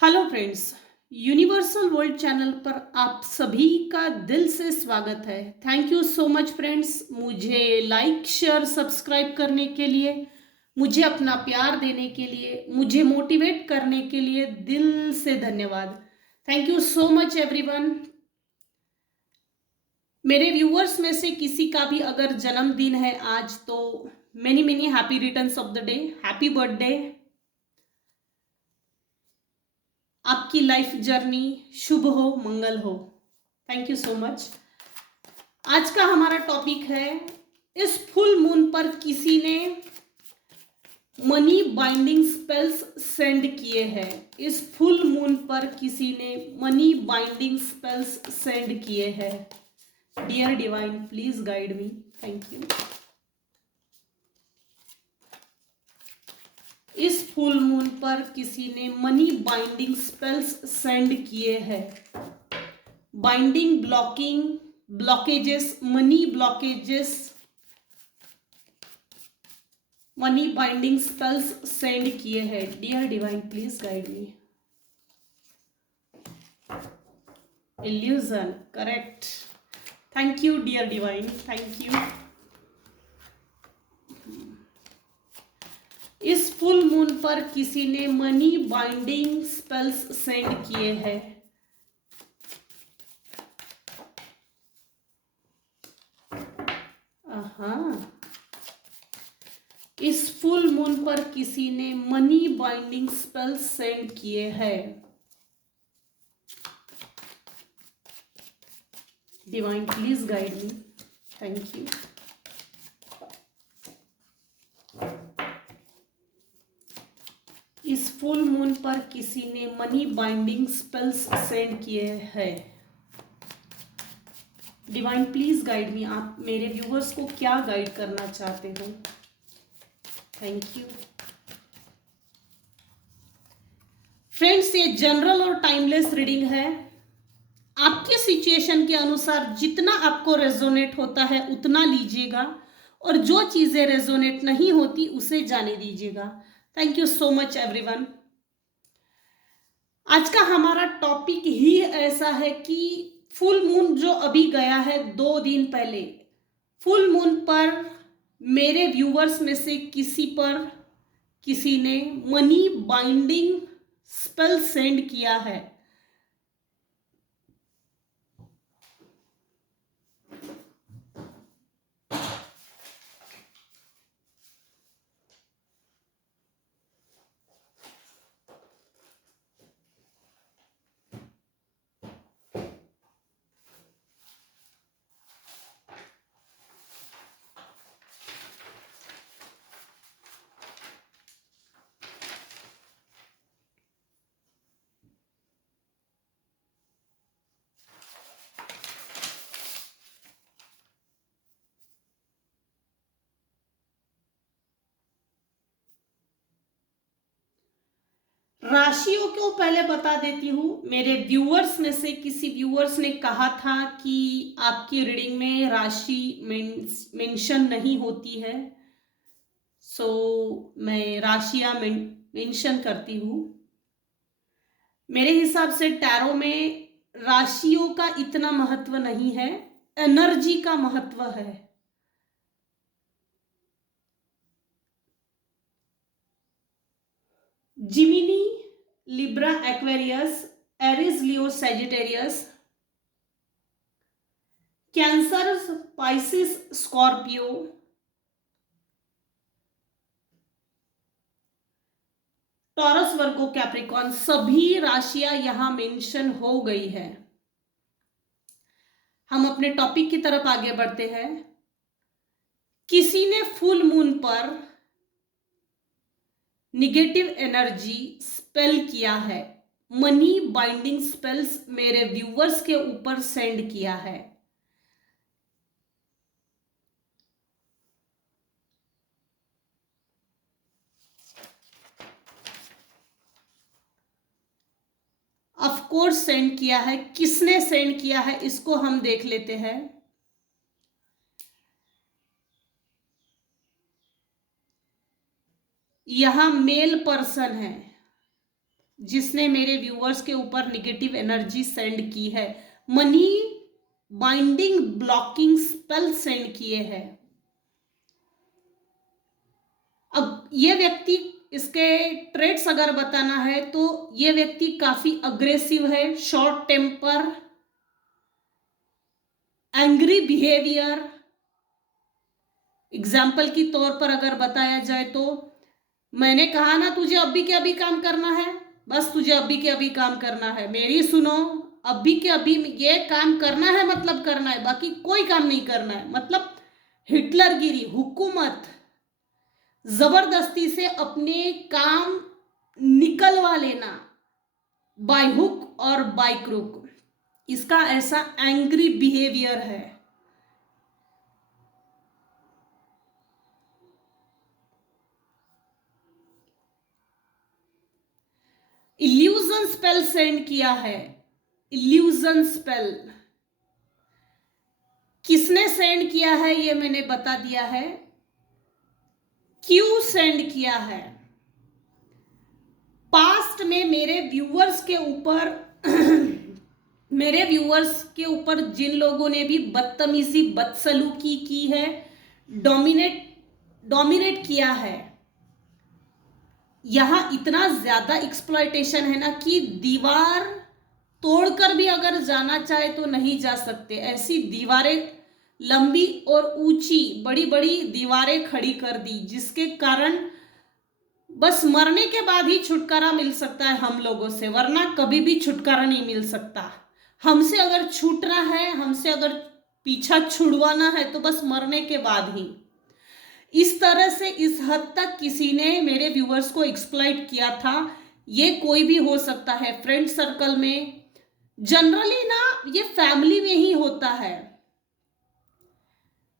Hello friends. Universal world channel पर आप सभी का दिल से स्वागत है। Thank you so much friends, मुझे लाइक शेयर सब्सक्राइब करने के लिए, मुझे अपना प्यार देने के लिए, मुझे मोटिवेट करने के लिए दिल से धन्यवाद। Thank you so much everyone. मेरे व्यूअर्स में से किसी का भी अगर जन्मदिन है आज, तो many many happy returns of the day, happy birthday. आपकी लाइफ जर्नी शुभ हो, मंगल हो। Thank you so much. आज का हमारा टॉपिक है, इस फुल मून पर किसी ने मनी बाइंडिंग स्पेल्स सेंड किए हैं। इस फुल मून पर किसी ने मनी बाइंडिंग स्पेल्स सेंड किए हैं। Dear divine, please guide me. Thank you. इस फुल मून पर किसी ने मनी बाइंडिंग स्पेल्स सेंड किए हैं। Binding, blocking, blockages, money blockages, money binding spells send किए हैं। Dear divine, please guide me. Illusion, correct. Thank you dear divine, thank you. इस full moon पर किसी ने मनी बाइंडिंग स्पेल्स सेंड किए हैं। इस फुल मून पर किसी ने मनी बाइंडिंग स्पेल्स सेंड किए हैं। Divine, please guide me. Thank you. इस फुल मून पर किसी ने मनी बाइंडिंग स्पेल्स सेंड किए हैं। डिवाइन, प्लीज गाइड मी। आप मेरे व्यूअर्स को क्या गाइड करना चाहते हो? Thank you friends. ये जनरल और टाइमलेस रीडिंग है। आपके सिचुएशन के अनुसार जितना आपको रेजोनेट होता है उतना लीजिएगा, और जो चीजें रेजोनेट नहीं होती उसे जाने दीजिएगा। Thank you so much everyone. आज का हमारा टॉपिक ही ऐसा है कि फुल मून जो अभी गया है 2 दिन पहले, फुल मून पर मेरे व्यूअर्स में से किसी ने मनी बाइंडिंग स्पेल सेंड किया है। राशियों को पहले बता देती हूँ। मेरे व्यूअर्स में से किसी व्यूअर्स ने कहा था कि आपकी रीडिंग में राशि मेंशन नहीं होती है, सो मैं राशियां मेंशन करती हूँ। मेरे हिसाब से टैरो में राशियों का इतना महत्व नहीं है, एनर्जी का महत्व है। Gemini, Libra, Aquarius, Aries, Leo, Sagittarius, Cancer, Pisces, Scorpio, Taurus, Virgo, Capricorn, सभी राशियां यहां मेंशन हो गई है। हम अपने टॉपिक की तरफ आगे बढ़ते हैं। किसी ने फुल मून पर निगेटिव एनर्जी स्पेल किया है, मनी बाइंडिंग स्पेल्स मेरे व्यूअर्स के ऊपर सेंड किया है। ऑफ कोर्स सेंड किया है। किसने सेंड किया है इसको हम देख लेते हैं। यहां मेल पर्सन है। जिसने मेरे व्यूअर्स के ऊपर निगेटिव एनर्जी सेंड की है, money binding blocking spell send किए हैं। अब ये व्यक्ति, इसके ट्रेड्स अगर बताना है तो ये व्यक्ति काफी अग्रेसिव है, short temper, angry behaviour. Example की तौर पर अगर बताया जाए तो मैंने कहा ना तुझे अभी के अभी काम करना है, बस तुझे अभी के अभी काम करना है, मेरी सुनो, अभी के अभी ये काम करना है मतलब करना है, बाकी कोई काम नहीं करना है। मतलब हिटलरगिरी, हुकूमत, जबरदस्ती से अपने काम निकलवा लेना, बाय हुक और बाय क्रुक, इसका ऐसा एंग्री बिहेवियर है। इल्यूजन स्पेल सेंड किया है। इल्यूजन स्पेल किसने सेंड किया है ये मैंने बता दिया है। क्यों सेंड किया है? पास्ट में मेरे व्यूअर्स के ऊपर मेरे व्यूअर्स के ऊपर जिन लोगों ने भी बदतमीजी, बदसलूकी की है, डोमिनेट किया है, यहां इतना ज्यादा एक्सप्लॉयटेशन है ना कि दीवार तोड़कर भी अगर जाना चाहे तो नहीं जा सकते। ऐसी दीवारें, लंबी और ऊंची बड़ी बड़ी दीवारें खड़ी कर दी, जिसके कारण बस मरने के बाद ही छुटकारा मिल सकता है हम लोगों से, वरना कभी भी छुटकारा नहीं मिल सकता। हमसे अगर छूटना है, हमसे अगर पीछा छुड़वाना है तो बस मरने के बाद ही। इस तरह से इस हद तक किसी ने मेरे व्यूअर्स को एक्सप्लॉइट किया था। ये कोई भी हो सकता है, फ्रेंड सर्कल में, जनरली ना ये फैमिली में ही होता है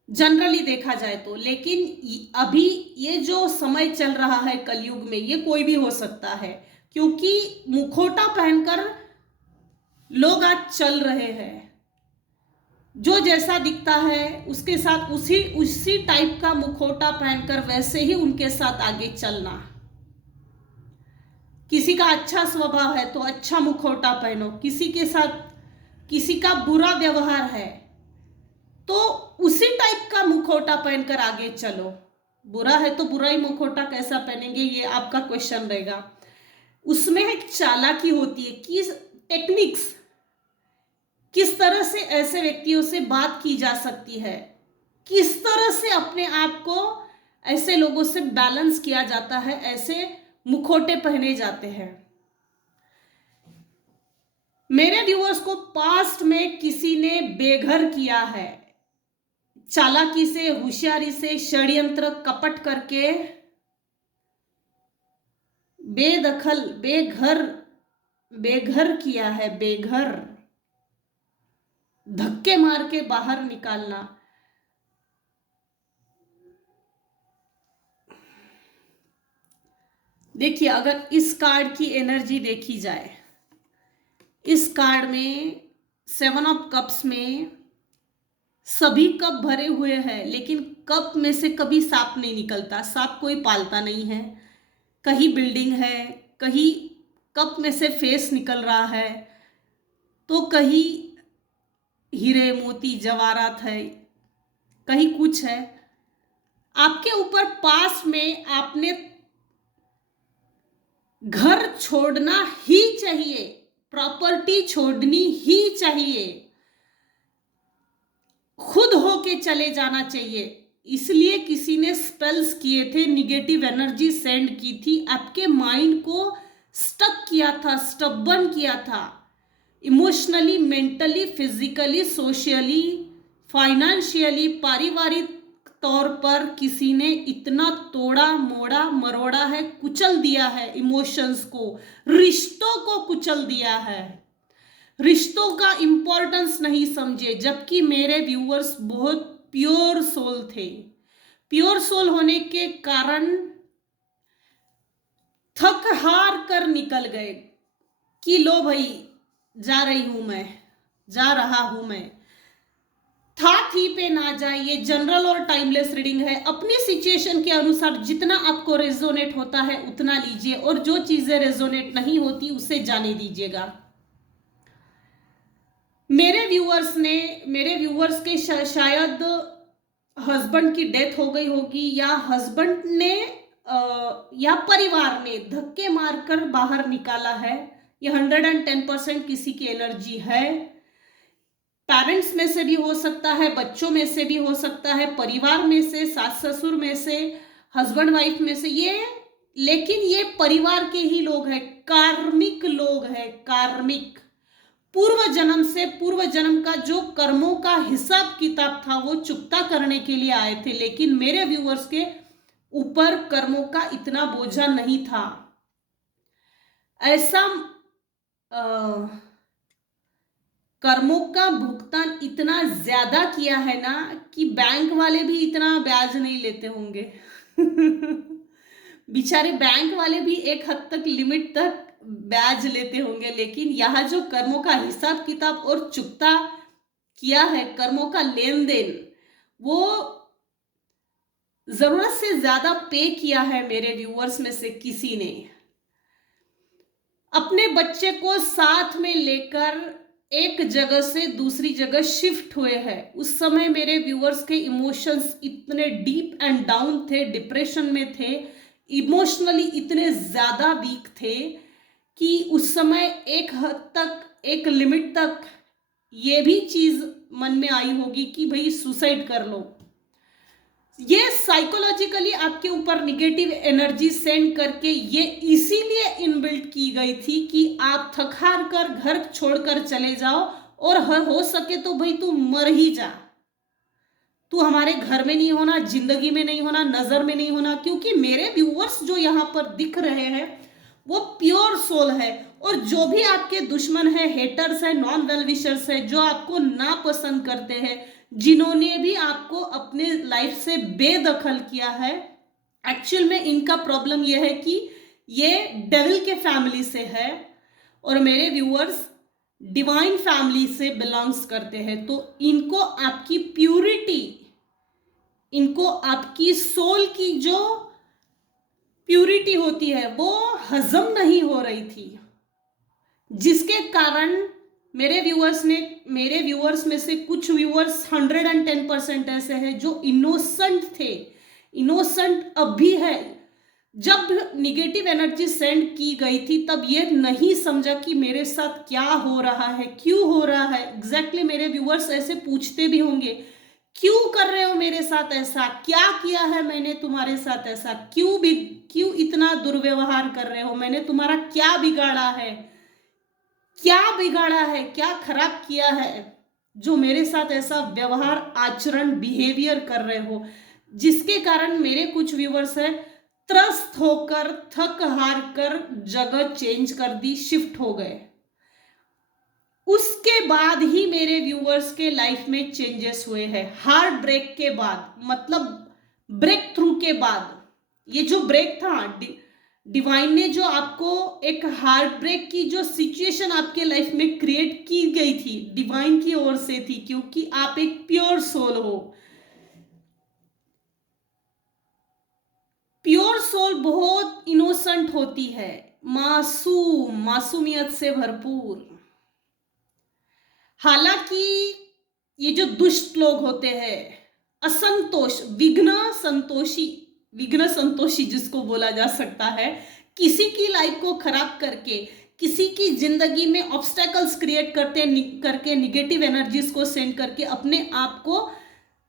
जनरली देखा जाए तो। लेकिन अभी ये जो समय चल रहा है कलयुग में, ये कोई भी हो सकता है, क्योंकि मुखौटा पहनकर लोग आज चल रहे हैं। जो जैसा दिखता है उसके साथ उसी टाइप का मुखौटा पहनकर वैसे ही उनके साथ आगे चलना। किसी का अच्छा स्वभाव है तो अच्छा मुखौटा पहनो, किसी के साथ किसी का बुरा व्यवहार है तो उसी टाइप का मुखौटा पहनकर आगे चलो। बुरा है तो बुरा ही मुखौटा कैसा पहनेंगे, ये आपका क्वेश्चन रहेगा। उसमें एक चालाकी होती है, किस टेक्निक्स, किस तरह से ऐसे व्यक्तियों से बात की जा सकती है, किस तरह से अपने आप को ऐसे लोगों से बैलेंस किया जाता है, ऐसे मुखौटे पहने जाते हैं। मेरे व्यूअर्स को पास्ट में किसी ने बेघर किया है, चालाकी से, होशियारी से, षड्यंत्र, कपट करके बेदखल, बेघर किया है। बेघर, धक्के मार के बाहर निकालना। देखिए, अगर इस कार्ड की एनर्जी देखी जाए, इस कार्ड में 7 ऑफ कप्स में सभी कप भरे हुए हैं, लेकिन कप में से कभी सांप नहीं निकलता। सांप कोई पालता नहीं है। कहीं बिल्डिंग है, कहीं कप में से फेस निकल रहा है, तो कहीं हीरे मोती जवाहरात है, कहीं कुछ है। आपके ऊपर पास में आपने घर छोड़ना ही चाहिए, प्रॉपर्टी छोड़नी ही चाहिए, खुद होके चले जाना चाहिए। इसलिए किसी ने स्पेल्स किए थे, निगेटिव एनर्जी सेंड की थी, आपके माइंड को स्टक किया था, स्टबर्न किया था, emotionally, mentally, physically, socially, financially, पारिवारिक तौर पर किसी ने इतना तोड़ा मोड़ा मरोड़ा है, कुचल दिया है, इमोशंस को, रिश्तों को कुचल दिया है, रिश्तों का इंपॉर्टेंस नहीं समझे। जबकि मेरे व्यूअर्स बहुत प्योर सोल थे। प्योर सोल होने के कारण थक हार कर निकल गए कि लो भाई, जा रही हूं मैं, जा रहा हूं मैं। था थी पे ना जाए। ये जनरल और टाइमलेस रीडिंग है। अपनी सिचुएशन के अनुसार जितना आपको रेजोनेट होता है उतना लीजिए, और जो चीजें रेजोनेट नहीं होती उसे जाने दीजिएगा। मेरे व्यूअर्स के शायद हस्बैंड की डेथ हो गई होगी, या हस्बैंड ने या परिवार ने धक्के मारकर बाहर निकाला है। ये 110% किसी की एनर्जी है। पेरेंट्स में से भी हो सकता है, बच्चों में से भी हो सकता है, परिवार में से, सास ससुर में से, हस्बैंड वाइफ में से, लेकिन ये परिवार के ही लोग हैं, कार्मिक लोग हैं, कार्मिक। पूर्व जन्म का जो कर्मों का हिसाब किताब था वो चुकता करने के लिए आए थे, लेकिन मेरे व्यूअर्स के ऊपर कर्मों का इतना बोझा नहीं था। ऐसा कर्मों का भुगतान इतना ज्यादा किया है ना कि बैंक वाले भी इतना ब्याज नहीं लेते होंगे। बेचारे बैंक वाले भी एक हद तक, लिमिट तक ब्याज लेते होंगे, लेकिन यहाँ जो कर्मों का हिसाब किताब और चुकता किया है, कर्मों का लेन देन, वो जरूरत से ज्यादा पे किया है मेरे व्यूअर्स में से किसी ने। अपने बच्चे को साथ में लेकर एक जगह से दूसरी जगह शिफ्ट हुए हैं। उस समय मेरे व्यूअर्स के इमोशंस इतने डीप एंड डाउन थे, डिप्रेशन में थे, इमोशनली इतने ज्यादा वीक थे कि उस समय एक हद तक, एक लिमिट तक ये भी चीज मन में आई होगी कि भाई सुसाइड कर लो। ये साइकोलॉजिकली आपके ऊपर निगेटिव एनर्जी सेंड करके ये इसीलिए इनबिल्ट की गई थी कि आप थक हार कर घर छोड़कर चले जाओ, और हो सके तो भाई तू मर ही जा, तू हमारे घर में नहीं होना, जिंदगी में नहीं होना, नजर में नहीं होना। क्योंकि मेरे व्यूअर्स जो यहाँ पर दिख रहे हैं वो प्योर सोल है, और जो भी आपके दुश्मन है, हेटर्स है, नॉन वेल विशर्स है, जो आपको नापसंद करते हैं, जिन्होंने भी आपको अपने लाइफ से बेदखल किया है, एक्चुअल में इनका प्रॉब्लम यह है कि ये डेविल के फैमिली से है, और मेरे व्यूअर्स डिवाइन फैमिली से बिलोंग्स करते हैं। तो इनको आपकी प्यूरिटी, इनको आपकी सोल की जो प्यूरिटी होती है वो हजम नहीं हो रही थी, जिसके कारण मेरे व्यूअर्स में से कुछ व्यूअर्स 110% ऐसे हैं जो इनोसेंट थे, इनोसेंट अब भी है। जब निगेटिव एनर्जी सेंड की गई थी तब ये नहीं समझा कि मेरे साथ क्या हो रहा है, क्यों हो रहा है। एग्जैक्टली मेरे व्यूअर्स ऐसे पूछते भी होंगे, क्यों कर रहे हो मेरे साथ ऐसा, क्या किया है मैंने तुम्हारे साथ ऐसा, क्यों इतना दुर्व्यवहार कर रहे हो, मैंने तुम्हारा क्या बिगाड़ा है, क्या खराब किया है जो मेरे साथ ऐसा व्यवहार, आचरण, बिहेवियर कर रहे हो, जिसके कारण मेरे कुछ व्यूअर्स है त्रस्त होकर, थक हार कर जगह चेंज कर दी, शिफ्ट हो गए। उसके बाद ही मेरे व्यूअर्स के लाइफ में चेंजेस हुए हैं, हार्ट ब्रेक के बाद, मतलब ब्रेक थ्रू के बाद। ये जो ब्रेक था, डिवाइन ने जो आपको एक हार्ट ब्रेक की जो सिचुएशन आपके लाइफ में क्रिएट की गई थी, डिवाइन की ओर से थी, क्योंकि आप एक प्योर सोल हो। प्योर सोल बहुत इनोसेंट होती है, मासूमियत से भरपूर। हालांकि ये जो दुष्ट लोग होते हैं, असंतोष, विघ्न संतोषी जिसको बोला जा सकता है, किसी की लाइफ को खराब करके, किसी की जिंदगी में ऑब्स्टेकल्स क्रिएट करके निगेटिव एनर्जीज को सेंड करके अपने आप को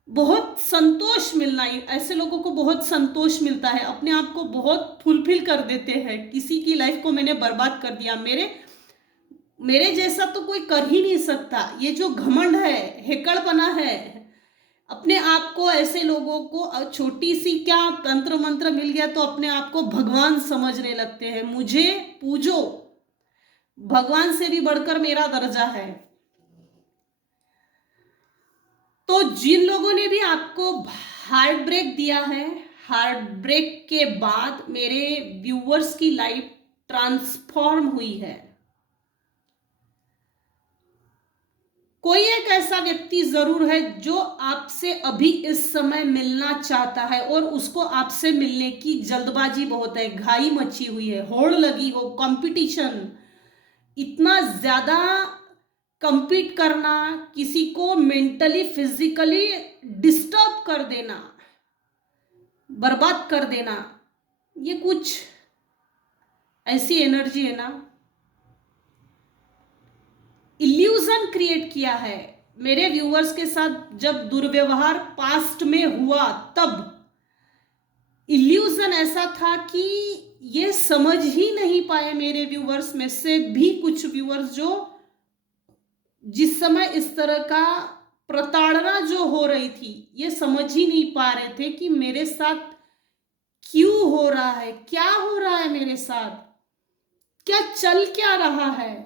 बहुत संतोष मिलना, ऐसे लोगों को बहुत संतोष मिलता है, अपने आप को बहुत फुलफिल कर देते हैं। किसी की लाइफ को मैंने बर्बाद कर दिया, मेरे जैसा तो कोई कर ही नहीं सकता। ये जो घमंड है, हेकड़पना है, अपने आप को, ऐसे लोगों को छोटी सी क्या तंत्र मंत्र मिल गया तो अपने आप को भगवान समझने लगते हैं। मुझे पूजो, भगवान से भी बढ़कर मेरा दर्जा है। तो जिन लोगों ने भी आपको हार्ट ब्रेक दिया है, हार्ट ब्रेक के बाद मेरे व्यूअर्स की लाइफ ट्रांसफॉर्म हुई है। कोई एक ऐसा व्यक्ति जरूर है जो आपसे अभी इस समय मिलना चाहता है और उसको आपसे मिलने की जल्दबाजी बहुत है, घाई मची हुई है, होड़ लगी हो, कंपटीशन, इतना ज्यादा कंपीट करना, किसी को मेंटली फिजिकली डिस्टर्ब कर देना, बर्बाद कर देना, ये कुछ ऐसी एनर्जी है ना, इल्यूजन क्रिएट किया है मेरे व्यूअर्स के साथ। जब दुर्व्यवहार पास्ट में हुआ तब इल्यूजन ऐसा था कि ये समझ ही नहीं पाए मेरे व्यूअर्स में से भी कुछ व्यूअर्स, जो जिस समय इस तरह का प्रताड़ना जो हो रही थी ये समझ ही नहीं पा रहे थे कि मेरे साथ क्यों हो रहा है, क्या हो रहा है मेरे साथ, क्या चल क्या रहा है।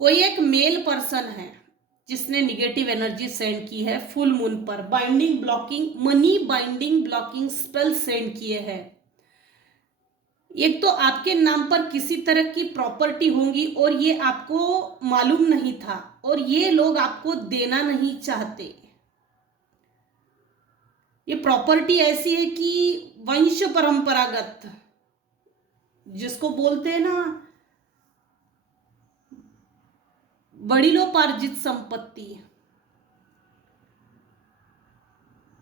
कोई एक मेल पर्सन है जिसने निगेटिव एनर्जी सेंड की है फुल मून पर, binding blocking, money binding blocking spell send किए हैं। एक तो आपके नाम पर किसी तरह की प्रॉपर्टी होंगी और ये आपको मालूम नहीं था और ये लोग आपको देना नहीं चाहते। ये प्रॉपर्टी ऐसी है कि वंश परंपरागत, जिसको बोलते हैं ना बड़ीलोपार्जित संपत्ति,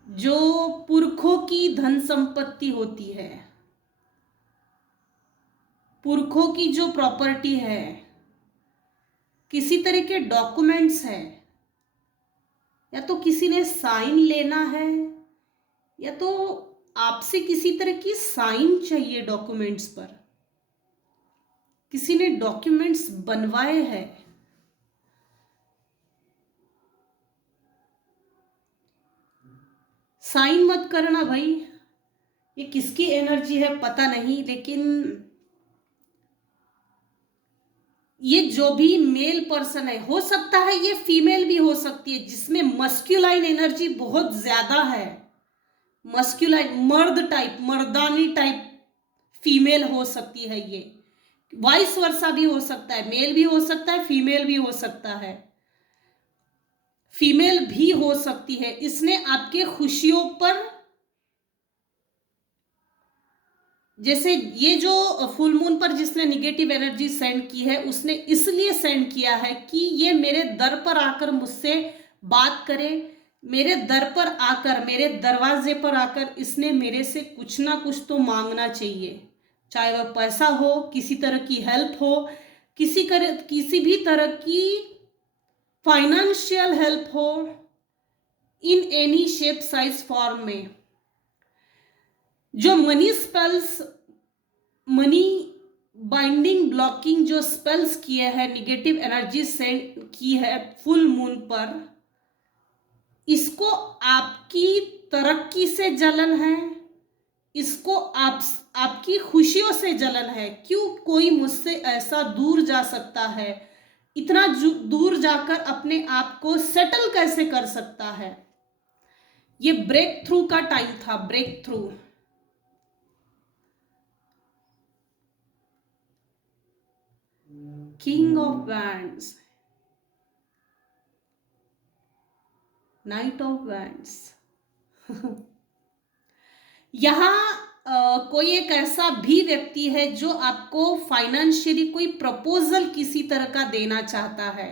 जो पुरखों की धन संपत्ति होती है, पुरखों की जो प्रॉपर्टी है, किसी तरह के डॉक्यूमेंट्स है, या तो किसी ने साइन लेना है या तो आपसे किसी तरह की साइन चाहिए डॉक्यूमेंट्स पर, किसी ने डॉक्यूमेंट्स बनवाए हैं। साइन मत करना भाई, ये किसकी एनर्जी है पता नहीं, लेकिन ये जो भी मेल पर्सन है, हो सकता है ये फीमेल भी हो सकती है जिसमें मस्क्यूलाइन एनर्जी बहुत ज्यादा है, मस्क्यूलाइन मर्द टाइप, मर्दानी टाइप फीमेल हो सकती है। ये वाइस वर्सा भी हो सकता है, मेल भी हो सकता है, फीमेल भी हो सकता है, फीमेल भी हो सकती है। इसने आपके खुशियों पर, जैसे ये जो फुल मून पर जिसने निगेटिव एनर्जी सेंड की है, उसने इसलिए सेंड किया है कि ये मेरे दर पर आकर मुझसे बात करे, मेरे दर पर आकर, मेरे दरवाजे पर आकर इसने मेरे से कुछ ना कुछ तो मांगना चाहिए, चाहे वह पैसा हो, किसी तरह की हेल्प हो, किसी भी तरह की फाइनेंशियल हेल्प हो, इन एनी शेप साइज फॉर्म में। जो money spells, money binding blocking जो स्पेल्स किए हैं, निगेटिव एनर्जी सेंड की है फुल मून पर, इसको आपकी तरक्की से जलन है, इसको आपकी खुशियों से जलन है। क्यों कोई मुझसे ऐसा दूर जा सकता है, इतना दूर जाकर अपने आप को सेटल कैसे कर सकता है। ये ब्रेक थ्रू का टाइम था, breakthrough. King of wands, knight of wands. यहां कोई एक ऐसा भी व्यक्ति है जो आपको फाइनेंशियली कोई प्रपोजल किसी तरह का देना चाहता है,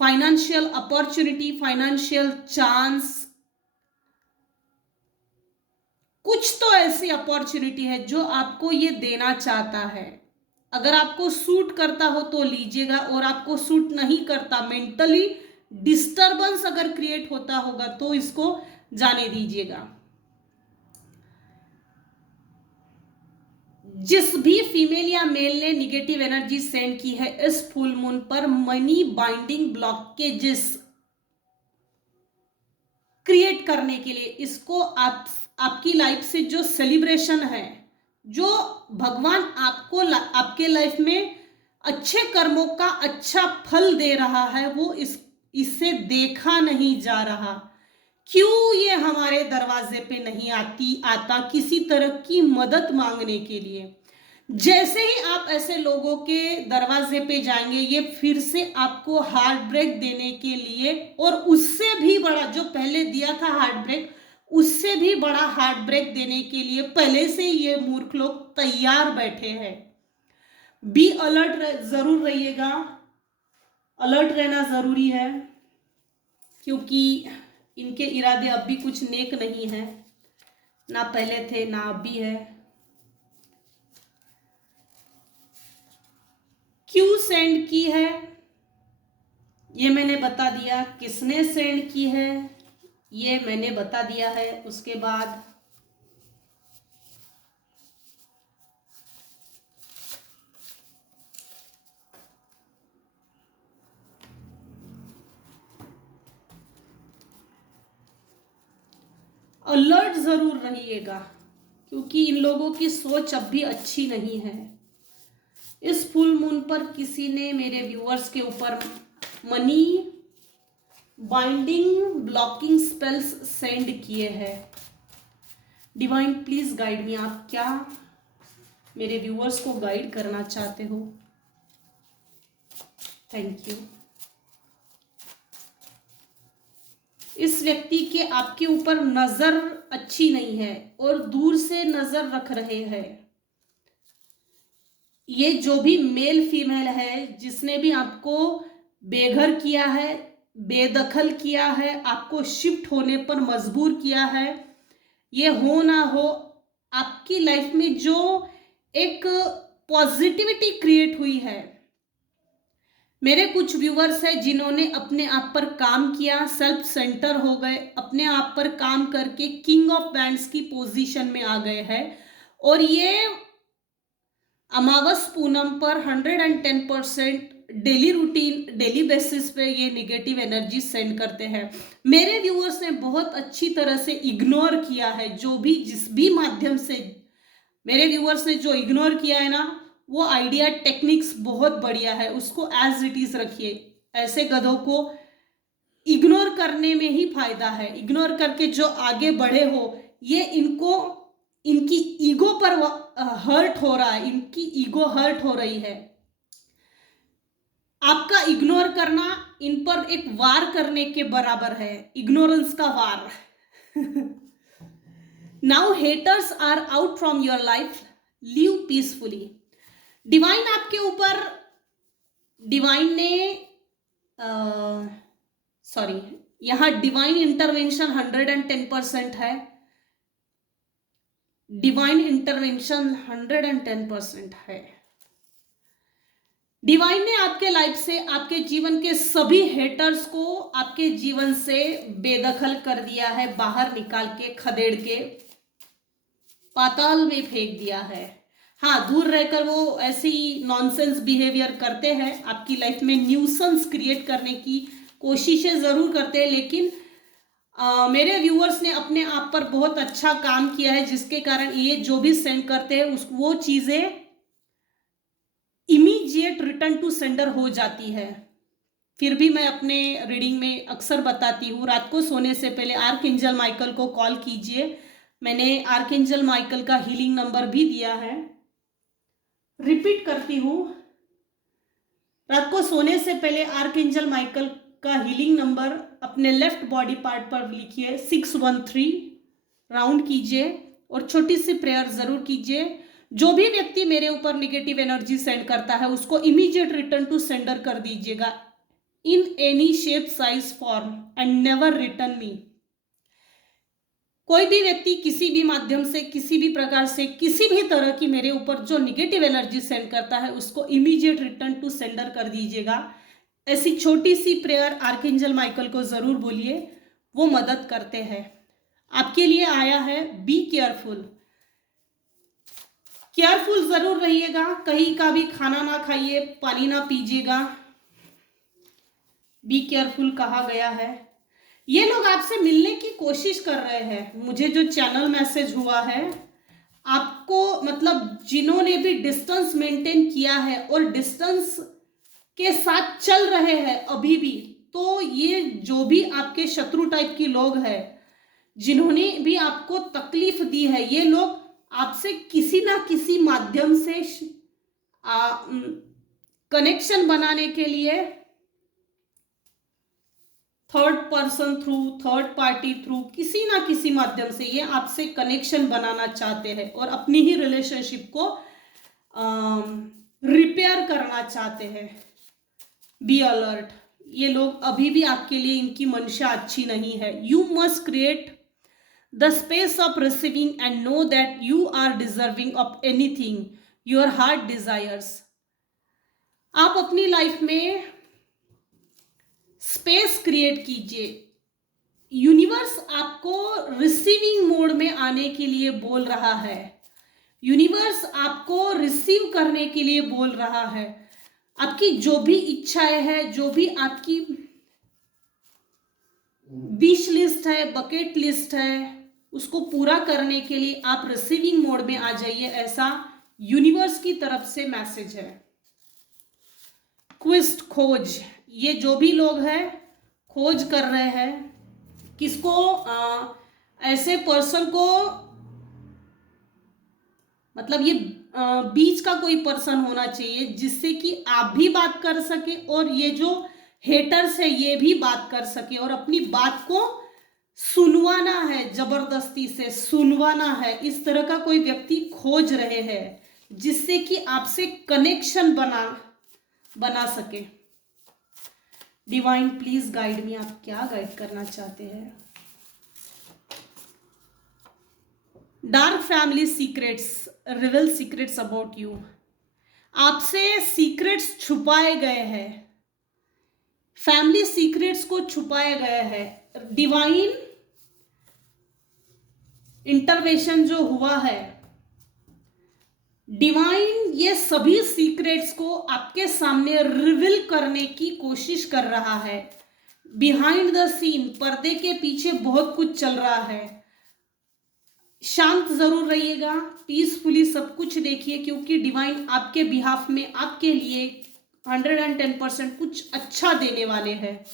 फाइनेंशियल अपॉर्चुनिटी, फाइनेंशियल चांस, कुछ तो ऐसी अपॉर्चुनिटी है जो आपको ये देना चाहता है। अगर आपको सूट करता हो तो लीजिएगा, और आपको सूट नहीं करता, मेंटली डिस्टरबेंस अगर क्रिएट होता होगा तो इसको जाने दीजिएगा। जिस भी फीमेल या मेल ने निगेटिव एनर्जी सेंड की है इस फुल मून पर, मनी बाइंडिंग ब्लॉकेजेस क्रिएट करने के लिए, इसको आपकी लाइफ से जो सेलिब्रेशन है, जो भगवान आपको आपके लाइफ में अच्छे कर्मों का अच्छा फल दे रहा है, वो इससे देखा नहीं जा रहा। क्यों ये हमारे दरवाजे पे नहीं आता किसी तरह की मदद मांगने के लिए। जैसे ही आप ऐसे लोगों के दरवाजे पे जाएंगे, ये फिर से आपको हार्ट ब्रेक देने के लिए, और उससे भी बड़ा, जो पहले दिया था हार्ट ब्रेक, उससे भी बड़ा हार्ट ब्रेक देने के लिए पहले से ये मूर्ख लोग तैयार बैठे हैं। बी अलर्ट जरूर रहिएगा, अलर्ट रहना जरूरी है, क्योंकि इनके इरादे अब भी कुछ नेक नहीं है, ना पहले थे ना अब भी है। क्यों सेंड की है ये मैंने बता दिया, किसने सेंड की है ये मैंने बता दिया है। उसके बाद अलर्ट जरूर रहिएगा, क्योंकि इन लोगों की सोच अब भी अच्छी नहीं है। इस फुल मून पर किसी ने मेरे व्यूअर्स के ऊपर money binding blocking spells send किए हैं। डिवाइन प्लीज गाइड मी, आप क्या मेरे व्यूअर्स को गाइड करना चाहते हो? Thank you. इस व्यक्ति के आपके ऊपर नजर अच्छी नहीं है और दूर से नजर रख रहे हैं। ये जो भी मेल फीमेल है, जिसने भी आपको बेघर किया है, बेदखल किया है, आपको शिफ्ट होने पर मजबूर किया है, ये हो ना हो, आपकी लाइफ में जो एक पॉजिटिविटी क्रिएट हुई है। मेरे कुछ व्यूअर्स हैं जिन्होंने अपने आप पर काम किया, सेल्फ सेंटर हो गए, अपने आप पर काम करके किंग ऑफ बैंड्स की पोजीशन में आ गए हैं, और ये अमावस पूनम पर 110% डेली रूटीन, डेली बेसिस पे ये निगेटिव एनर्जी सेंड करते हैं। मेरे व्यूअर्स ने बहुत अच्छी तरह से इग्नोर किया है, जो भी जिस भी माध्यम से मेरे व्यूअर्स ने जो इग्नोर किया है ना, वो आइडिया टेक्निक्स बहुत बढ़िया है, उसको एज इट इज रखिए। ऐसे गधों को इग्नोर करने में ही फायदा है। इग्नोर करके जो आगे बढ़े हो, ये इनको इनकी ईगो पर हर्ट हो रहा है, इनकी ईगो हर्ट हो रही है। आपका इग्नोर करना इन पर एक वार करने के बराबर है, इग्नोरेंस का वार। Now haters are out from your life, live peacefully. Divine आपके ऊपर, डिवाइन ने सॉरी, यहां डिवाइन इंटरवेंशन 110% है। डिवाइन इंटरवेंशन 110% है। डिवाइन ने आपके लाइफ से, आपके जीवन के सभी हेटर्स को आपके जीवन से बेदखल कर दिया है, बाहर निकाल के खदेड़ के पाताल में फेंक दिया है। हाँ, दूर रहकर वो ऐसी नॉनसेंस बिहेवियर करते हैं, आपकी लाइफ में न्यूसेंस क्रिएट करने की कोशिशें जरूर करते हैं, लेकिन मेरे व्यूअर्स ने अपने आप पर बहुत अच्छा काम किया है, जिसके कारण ये जो भी सेंड करते हैं वो चीजें इमीडिएट रिटर्न टू सेंडर हो जाती है। फिर भी मैं अपने रीडिंग में अक्सर बताती हूँ, रात को सोने से पहले आर्कएंजल माइकल को कॉल कीजिए। मैंने आर्कएंजल माइकल का हीलिंग नंबर भी दिया है, रिपीट करती हूँ। रात को सोने से पहले आर्कएंजल माइकल का हीलिंग नंबर अपने लेफ्ट बॉडी पार्ट पर लिखिए, 613, राउंड कीजिए और छोटी सी प्रेयर जरूर कीजिए। जो भी व्यक्ति मेरे ऊपर निगेटिव एनर्जी सेंड करता है, उसको इमीडिएट रिटर्न टू सेंडर कर दीजिएगा, in any shape size form, and never return me. कोई भी व्यक्ति किसी भी माध्यम से, किसी भी प्रकार से, किसी भी तरह की मेरे ऊपर जो निगेटिव एनर्जी सेंड करता है, उसको इमीडिएट रिटर्न टू सेंडर कर दीजिएगा। ऐसी छोटी सी प्रेयर आर्कएंजल माइकल को जरूर बोलिए, वो मदद करते हैं। आपके लिए आया है बी केयरफुल। केयरफुल जरूर रहिएगा, कहीं का भी खाना ना खाइए, पानी ना पीजिएगा। बी केयरफुल कहा गया है। ये लोग आपसे मिलने की कोशिश कर रहे हैं, मुझे जो चैनल मैसेज हुआ है, आपको मतलब जिन्होंने भी डिस्टेंस मेंटेन किया है और डिस्टेंस के साथ चल रहे हैं अभी भी, तो ये जो भी आपके शत्रु टाइप के लोग हैं, जिन्होंने भी आपको तकलीफ दी है, ये लोग आपसे किसी ना किसी माध्यम से कनेक्शन बनाने के लिए third person through, third party through, किसी ना किसी माध्यम से ये आपसे कनेक्शन बनाना चाहते हैं और अपनी ही रिलेशनशिप को रिपेयर करना चाहते हैं। बी अलर्ट, ये लोग अभी भी आपके लिए, इनकी मंशा अच्छी नहीं है। You must create the space of receiving and know that you are deserving of anything your heart desires. आप अपनी लाइफ में स्पेस क्रिएट कीजिए। यूनिवर्स आपको रिसीविंग मोड में आने के लिए बोल रहा है। यूनिवर्स आपको रिसीव करने के लिए बोल रहा है। आपकी जो भी इच्छाएं है, जो भी आपकी विश लिस्ट है, बकेट लिस्ट है, उसको पूरा करने के लिए आप रिसीविंग मोड में आ जाइए, ऐसा यूनिवर्स की तरफ से मैसेज है। क्विस्ट, खोज, ये जो भी लोग हैं खोज कर रहे हैं किसको, ऐसे पर्सन को, मतलब ये बीच का कोई पर्सन होना चाहिए जिससे कि आप भी बात कर सके और ये जो हेटर्स है ये भी बात कर सके और अपनी बात को सुनवाना है, जबरदस्ती से सुनवाना है। इस तरह का कोई व्यक्ति खोज रहे हैं जिससे कि आपसे कनेक्शन बना सके। डिवाइन प्लीज गाइड मी, आप क्या गाइड करना चाहते हैं? Dark family secrets reveal secrets about you. आपसे सीक्रेट्स छुपाए गए हैं, फैमिली सीक्रेट्स को छुपाया गया है। डिवाइन इंटरवेंशन जो हुआ है, डिवाइन ये सभी सीक्रेट्स को आपके सामने रिवील करने की कोशिश कर रहा है। बिहाइंड द सीन, पर्दे के पीछे बहुत कुछ चल रहा है। शांत जरूर रहिएगा, पीसफुली सब कुछ देखिए, क्योंकि डिवाइन आपके बिहाफ में आपके लिए 110% कुछ अच्छा देने वाले हैं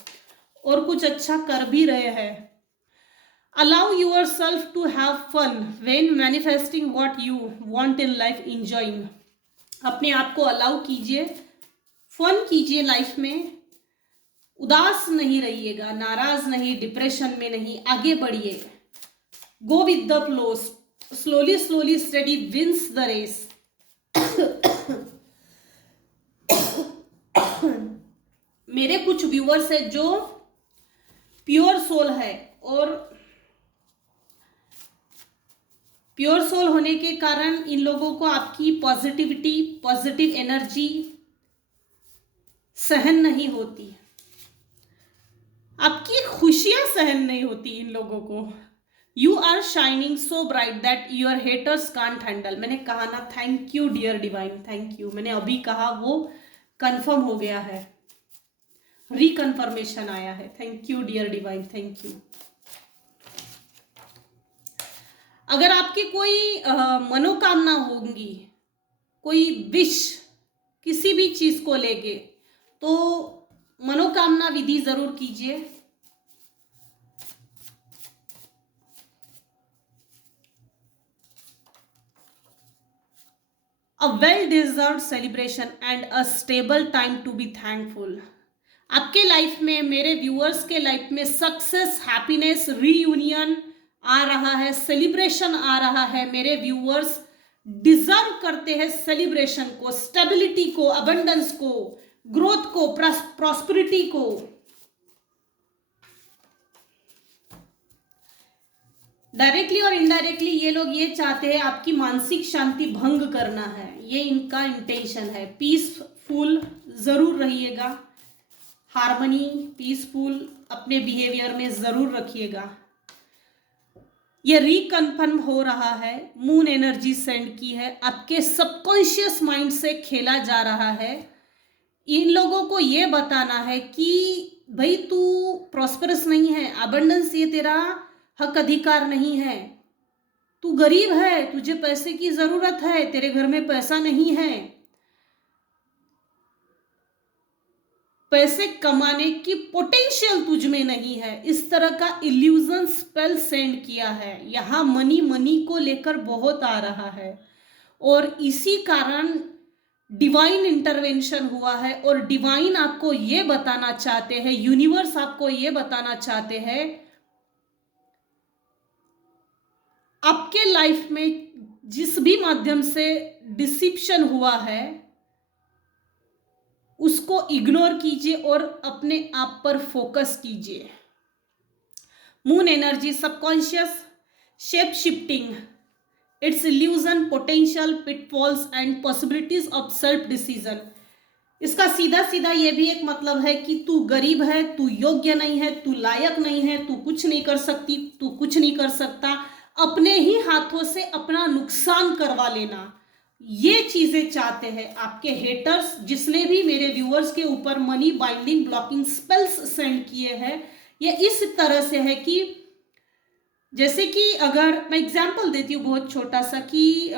और कुछ अच्छा कर भी रहे हैं। Allow yourself to have fun when manifesting what you want in life, enjoying। अपने आप को अलाउ कीजिए, फन कीजिए लाइफ में, उदास नहीं रहिएगा, नाराज नहीं, डिप्रेशन में नहीं, आगे बढ़िए। Go with the flow, slowly slowly steady wins the race. मेरे कुछ व्यूअर्स है जो प्योर सोल है और प्योर सोल होने के कारण इन लोगों को आपकी पॉजिटिविटी, पॉजिटिव एनर्जी सहन नहीं होती, आपकी खुशियां सहन नहीं होती इन लोगों को। You are shining so bright that your haters can't handle. मैंने कहा ना, thank you dear divine, thank you. मैंने अभी कहा, वो कंफर्म हो गया है, रिकन्फर्मेशन आया है। Thank you dear divine, thank you. अगर आपकी कोई मनोकामना होंगी, कोई विश किसी भी चीज को लेके, तो मनोकामना विधि जरूर कीजिए। A well deserved celebration and a stable time to be thankful. आपके लाइफ में, मेरे व्यूअर्स के लाइफ में सक्सेस, हैप्पीनेस, रीयूनियन आ रहा है, सेलिब्रेशन आ रहा है। मेरे व्यूअर्स डिजर्व करते हैं सेलिब्रेशन को, स्टेबिलिटी को, अबंडेंस को, ग्रोथ को, प्रॉस्पेरिटी को। डायरेक्टली और इनडायरेक्टली ये लोग ये चाहते हैं आपकी मानसिक शांति भंग करना है, ये इनका इंटेंशन है। पीसफुल जरूर रहिएगा, हार्मनी, पीसफुल अपने बिहेवियर में जरूर रखिएगा। ये रिकन्फर्म हो रहा है, मून एनर्जी सेंड की है, आपके सबकॉन्शियस माइंड से खेला जा रहा है। इन लोगों को ये बताना है कि भाई तू प्रॉस्परस नहीं है, अबंडेंस ये तेरा हक अधिकार नहीं है। तू गरीब है, तुझे पैसे की जरूरत है, तेरे घर में पैसा नहीं है, पैसे कमाने की पोटेंशियल तुझ में नहीं है, इस तरह का इल्यूजन स्पेल सेंड किया है। यहां मनी मनी को लेकर बहुत आ रहा है और इसी कारण डिवाइन इंटरवेंशन हुआ है। और डिवाइन आपको ये बताना चाहते हैं, यूनिवर्स आपको ये बताना चाहते हैं, आपके लाइफ में जिस भी माध्यम से डिसिप्शन हुआ है उसको इग्नोर कीजिए और अपने आप पर फोकस कीजिए। Moon energy, subconscious, shape shifting, it's illusion, potential, pitfalls and possibilities of self decision. इसका सीधा सीधा ये भी एक मतलब है कि तू गरीब है, तू योग्य नहीं है, तू लायक नहीं है, तू कुछ नहीं कर सकती, तू कुछ नहीं कर सकता, अपने ही हाथों से अपना नुकसान करवा लेना, ये चीजें चाहते हैं आपके हेटर्स। जिसने भी मेरे व्यूअर्स के ऊपर money binding blocking spells send किए हैं, ये इस तरह से है कि जैसे कि अगर मैं एग्जाम्पल देती हूँ बहुत छोटा सा कि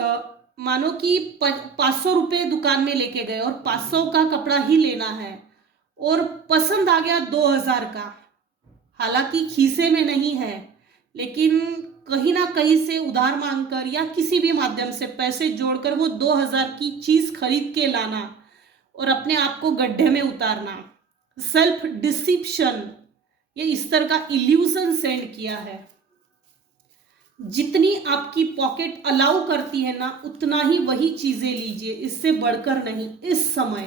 मानो कि 500 रुपये दुकान में लेके गए और 500 का कपड़ा ही लेना है और पसंद आ गया 2000 का, हालांकि खीसे में नहीं है लेकिन कहीं ना कहीं से उधार मांगकर या किसी भी माध्यम से पैसे जोड़कर वो 2000 की चीज खरीद के लाना और अपने आप को गड्ढे में उतारना, सेल्फ डिसिप्शन, ये इस तरह का इल्यूजन सेंड किया है। जितनी आपकी पॉकेट अलाउ करती है ना उतना ही वही चीजें लीजिए, इससे बढ़कर नहीं इस समय,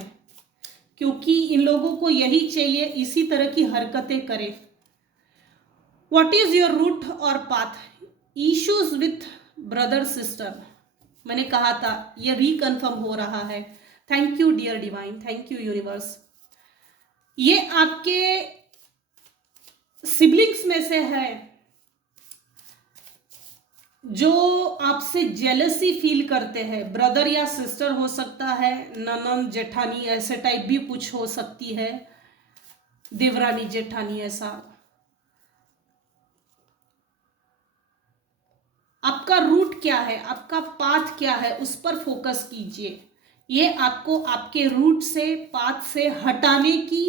क्योंकि इन लोगों को यही चाहिए, इसी तरह की हरकतें करें। व्हाट इज योर रूट और path? Issues with brother sister, मैंने कहा था ये रिकन्फर्म हो रहा है। Thank you dear divine, thank you universe. ये आपके सिबलिंग्स में से है जो आपसे जेलसी फील करते हैं, ब्रदर या सिस्टर हो सकता है, ननंद जेठानी ऐसे टाइप भी कुछ हो सकती है, देवरानी जेठानी ऐसा। आपका रूट क्या है, आपका पाथ क्या है, उस पर फोकस कीजिए। ये आपको आपके रूट से, पाथ से हटाने की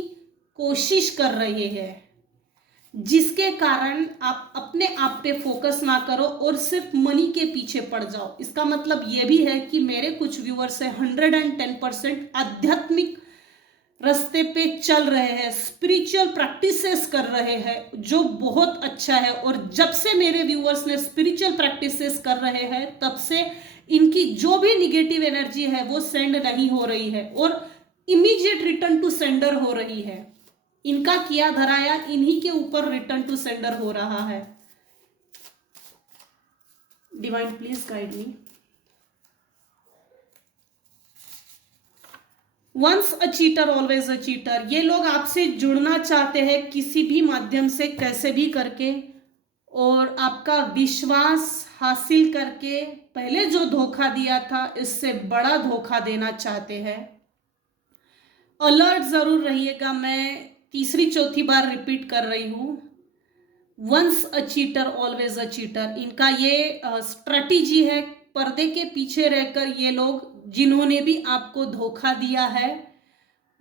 कोशिश कर रहे हैं, जिसके कारण आप अपने आप पे फोकस ना करो और सिर्फ मनी के पीछे पड़ जाओ। इसका मतलब ये भी है कि मेरे कुछ व्यूअर्स है 110% आध्यात्मिक रास्ते पे चल रहे हैं, स्पिरिचुअल प्रैक्टिसेस कर रहे हैं, जो बहुत अच्छा है। और जब से मेरे व्यूअर्स ने स्पिरिचुअल प्रैक्टिसेस कर रहे हैं तब से इनकी जो भी निगेटिव एनर्जी है वो सेंड नहीं हो रही है और इमीडिएट रिटर्न टू सेंडर हो रही है। इनका किया धराया इन्हीं के ऊपर रिटर्न टू सेंडर हो रहा है। Divine please guide me. Once a cheater always a cheater, ये लोग आपसे जुड़ना चाहते हैं किसी भी माध्यम से, कैसे भी करके, और आपका विश्वास हासिल करके पहले जो धोखा दिया था इससे बड़ा धोखा देना चाहते हैं। अलर्ट जरूर रहिएगा, मैं तीसरी चौथी बार रिपीट कर रही हूं, once a cheater always a cheater. इनका ये स्ट्रेटेजी है, पर्दे के पीछे रहकर ये लोग, जिन्होंने भी आपको धोखा दिया है,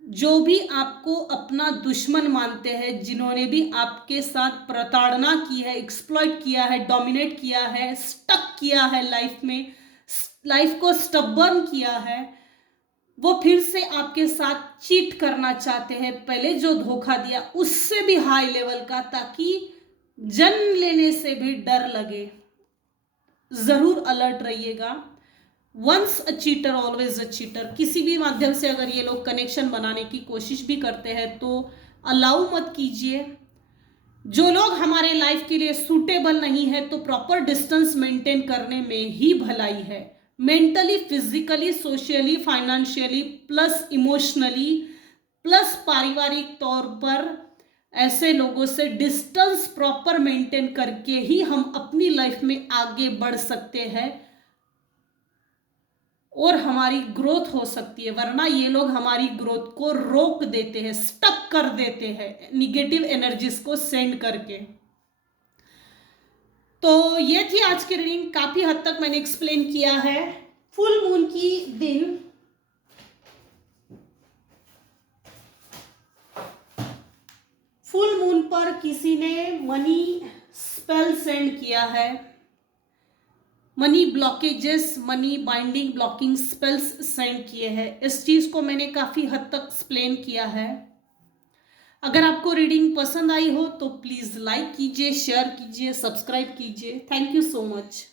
जो भी आपको अपना दुश्मन मानते हैं, जिन्होंने भी आपके साथ प्रताड़ना की है, एक्सप्लॉइट किया है, डोमिनेट किया है, स्टक किया है लाइफ में, लाइफ को स्टबर्न किया है, वो फिर से आपके साथ चीट करना चाहते हैं, पहले जो धोखा दिया उससे भी हाई लेवल का, ताकि जन्म लेने से भी डर लगे। जरूर अलर्ट रहिएगा। Once a cheater always a cheater, किसी भी माध्यम से अगर ये लोग कनेक्शन बनाने की कोशिश भी करते हैं तो अलाउ मत कीजिए। जो लोग हमारे लाइफ के लिए सूटेबल नहीं है तो प्रॉपर डिस्टेंस मेंटेन करने में ही भलाई है। Mentally, physically, socially, financially, plus emotionally, plus पारिवारिक तौर पर ऐसे लोगों से डिस्टेंस प्रॉपर मेंटेन करके ही हम अपनी लाइफ में आगे बढ़ सकते हैं और हमारी ग्रोथ हो सकती है। वरना ये लोग हमारी ग्रोथ को रोक देते हैं, स्टक कर देते हैं निगेटिव एनर्जीज को सेंड करके। तो ये थी आज की रीडिंग। काफी हद तक मैंने एक्सप्लेन किया है। फुल मून की दिन फुल मून पर किसी ने मनी स्पेल सेंड किया है, money blockages, money binding blocking spells send किए हैं। इस चीज को मैंने काफी हद तक एक्सप्लेन किया है। अगर आपको रीडिंग पसंद आई हो तो प्लीज लाइक कीजिए, शेयर कीजिए, सब्सक्राइब कीजिए। Thank you so much.